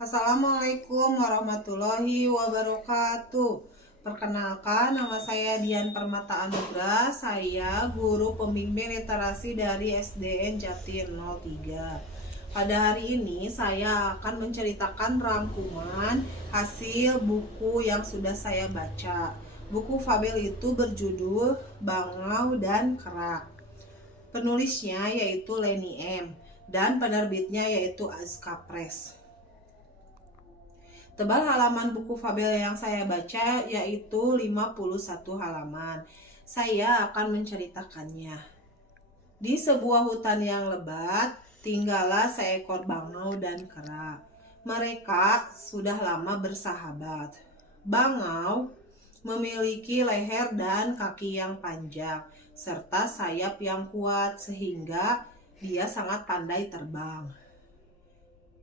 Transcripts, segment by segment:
Assalamualaikum warahmatullahi wabarakatuh. Perkenalkan, nama saya Dian Permata Anugrah. Saya guru pembimbing literasi dari SDN Jatir 03. Pada hari ini saya akan menceritakan rangkuman hasil buku yang sudah saya baca. Buku fabel itu berjudul Bangau dan Kerak. Penulisnya yaitu Leni M. dan penerbitnya yaitu Azka Press. Tebal halaman buku fabel yang saya baca yaitu 51 halaman. Saya akan menceritakannya. Di sebuah hutan yang lebat, tinggallah seekor bangau dan kera. Mereka sudah lama bersahabat. Bangau memiliki leher dan kaki yang panjang, serta sayap yang kuat sehingga dia sangat pandai terbang.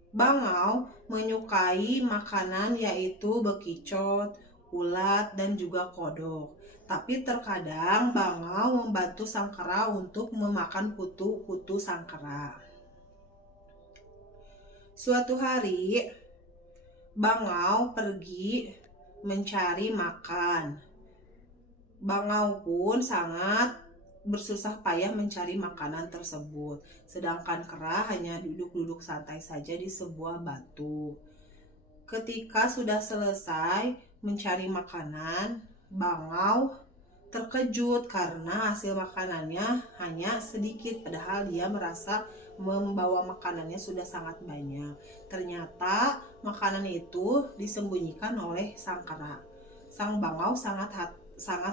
Bangau menyukai makanan yaitu bekicot, ulat, dan juga kodok. Tapi terkadang bangau membantu sang kera untuk memakan kutu-kutu sang kera. Suatu hari, bangau pergi mencari makan. Bangau pun sangat bersusah payah mencari makanan tersebut, sedangkan kera hanya duduk-duduk santai saja di sebuah batu. Ketika sudah selesai mencari makanan, bangau terkejut karena hasil makanannya hanya sedikit, padahal dia merasa membawa makanannya sudah sangat banyak. Ternyata makanan itu disembunyikan oleh sang kera. Sang bangau sangat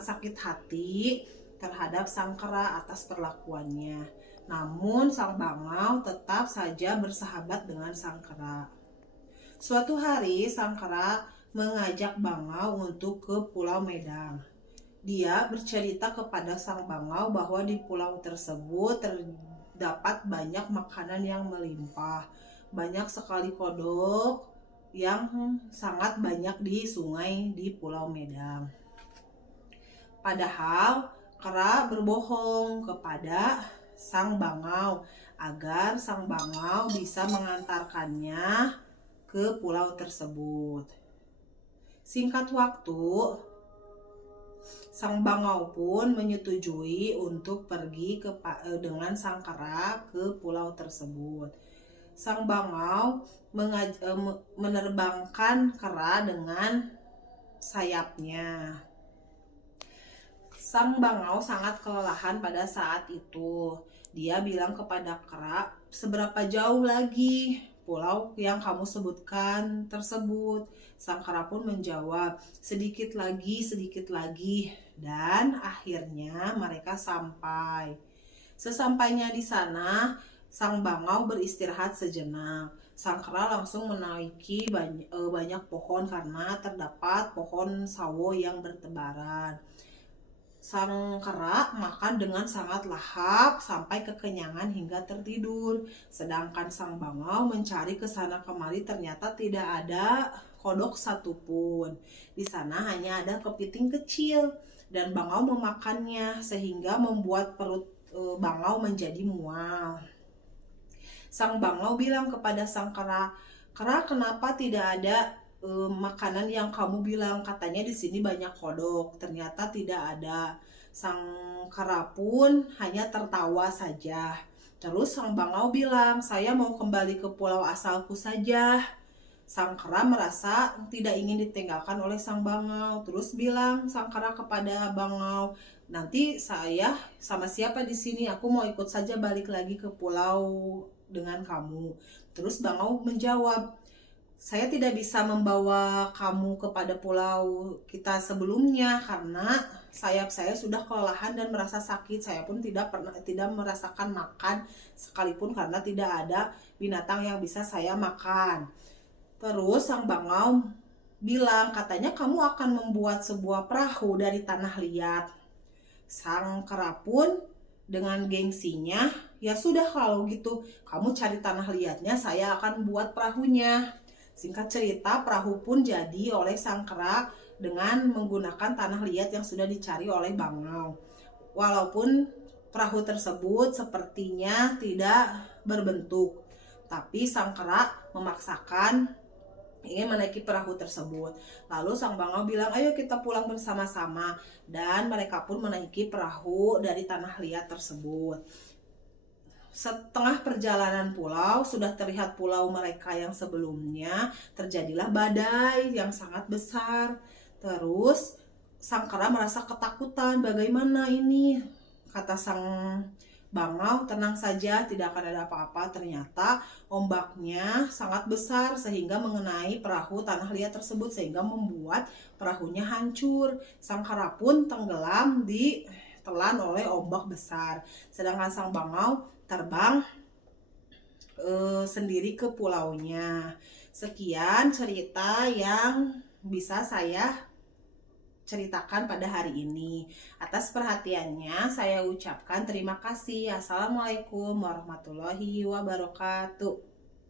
sakit hati terhadap sang kera atas perlakuannya. Namun sang bangau tetap saja bersahabat dengan sang kera. Suatu hari sang kera mengajak bangau untuk ke Pulau Medang. Dia bercerita kepada sang bangau bahwa di pulau tersebut terdapat banyak makanan yang melimpah. Banyak sekali kodok yang sangat banyak di sungai di Pulau Medang. Padahal kera berbohong kepada sang bangau agar sang bangau bisa mengantarkannya ke pulau tersebut. Singkat waktu, sang bangau pun menyetujui untuk pergi dengan sang kera ke pulau tersebut. Sang bangau menerbangkan kera dengan sayapnya. Sang bangau sangat kelelahan pada saat itu. Dia bilang kepada kera, "Seberapa jauh lagi pulau yang kamu sebutkan tersebut?" Sang kera pun menjawab, sedikit lagi, sedikit lagi." Dan akhirnya mereka sampai. Sesampainya di sana, sang bangau beristirahat sejenak. Sang kera langsung menaiki banyak pohon karena terdapat pohon sawo yang bertebaran. Sang kera makan dengan sangat lahap sampai kekenyangan hingga tertidur. Sedangkan sang bangau mencari ke sana kemari, ternyata tidak ada kodok satupun. Di sana hanya ada kepiting kecil dan bangau memakannya sehingga membuat perut bangau menjadi mual. Sang bangau bilang kepada sang kera, "Kera, kenapa tidak ada makanan yang kamu bilang? Katanya di sini banyak kodok." Ternyata tidak ada. Sang kera pun hanya tertawa saja. Terus sang bangau bilang, "Saya mau kembali ke pulau asalku saja." Sang kera merasa tidak ingin ditinggalkan oleh sang bangau. Terus bilang sang kera kepada bangau, "Nanti saya sama siapa di sini? Aku mau ikut saja balik lagi ke pulau dengan kamu." Terus bangau menjawab, "Saya tidak bisa membawa kamu kepada pulau kita sebelumnya karena sayap saya sudah kelelahan dan merasa sakit. Saya pun tidak merasakan makan sekalipun karena tidak ada binatang yang bisa saya makan." Terus sang bangau bilang, "Katanya kamu akan membuat sebuah perahu dari tanah liat." Sang kera pun dengan gengsinya, "Ya sudah, kalau gitu kamu cari tanah liatnya, saya akan buat perahunya." Singkat cerita, perahu pun jadi oleh sang kera dengan menggunakan tanah liat yang sudah dicari oleh bangau. Walaupun perahu tersebut sepertinya tidak berbentuk, tapi sang kera memaksakan ingin menaiki perahu tersebut. Lalu sang bangau bilang, ayo kita pulang bersama-sama. Dan mereka pun menaiki perahu dari tanah liat tersebut. Setengah perjalanan pulau, sudah terlihat pulau mereka yang sebelumnya, terjadilah badai yang sangat besar. Terus sang kera merasa ketakutan, bagaimana ini? Kata sang bangau, tenang saja, tidak akan ada apa-apa. Ternyata ombaknya sangat besar sehingga mengenai perahu tanah liat tersebut, sehingga membuat perahunya hancur. Sang kera pun tenggelam ditelan oleh ombak besar. Sedangkan sang bangau terbang sendiri ke pulaunya. Sekian cerita yang bisa saya ceritakan pada hari ini. Atas perhatiannya saya ucapkan terima kasih. Assalamualaikum warahmatullahi wabarakatuh.